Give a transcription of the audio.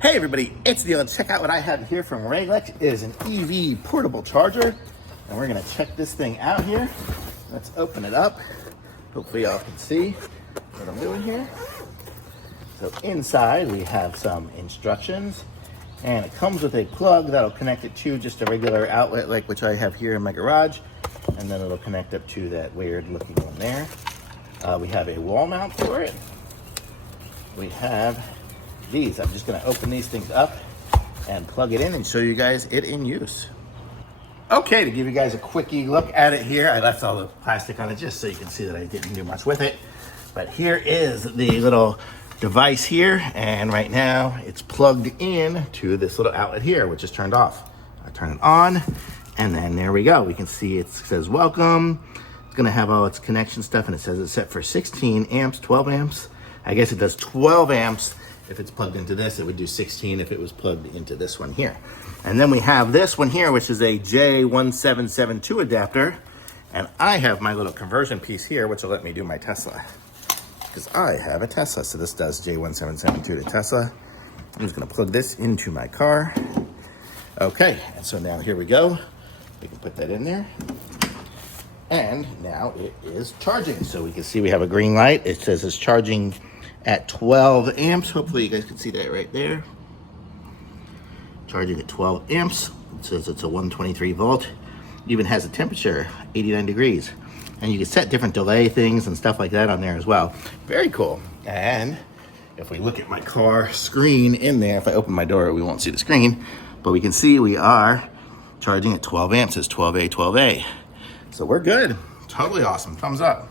Hey everybody, it's Neil, and check out what I have here from Raylix. It is an EV portable charger, and we're gonna check this thing out here. Let's open it up. Hopefully y'all can see what I'm doing here. So inside we have some instructions, and it comes with a plug that'll connect it to just a regular outlet like which I have here in my garage, and then it'll connect up to that weird looking one there. We have a wall mount for it. We have these. I'm just going to open these things up and plug it in and show you guys it in use. Okay, to give you guys a quickie look at it here, I left all the plastic on it just so you can see that I didn't do much with it. But here is the little device here, and right now it's plugged in to this little outlet here, which is turned off. I turn it on, and then there we go. We can see it says welcome. It's going to have all its connection stuff, and it says it's set for 16 amps, 12 amps. I guess it does 12 amps. If it's plugged into this, it would do 16 if it was plugged into this one here. And then we have this one here, which is a J1772 adapter. And I have my little conversion piece here, which will let me do my Tesla, because I have a Tesla. So this does J1772 to Tesla. I'm just gonna plug this into my car. Okay, and so now here we go. We can put that in there. And now it is charging. So we can see we have a green light. It says it's charging at 12 amps. Hopefully you guys can see that right there. Charging at 12 amps. It says it's a 123 volt. It even has a temperature, 89 degrees. And you can set different delay things and stuff like that on there as well. Very cool. And if we look at my car screen in there, if I open my door, we won't see the screen, but we can see we are charging at 12 amps. It's 12A, 12A. So we're good. Totally awesome. Thumbs up.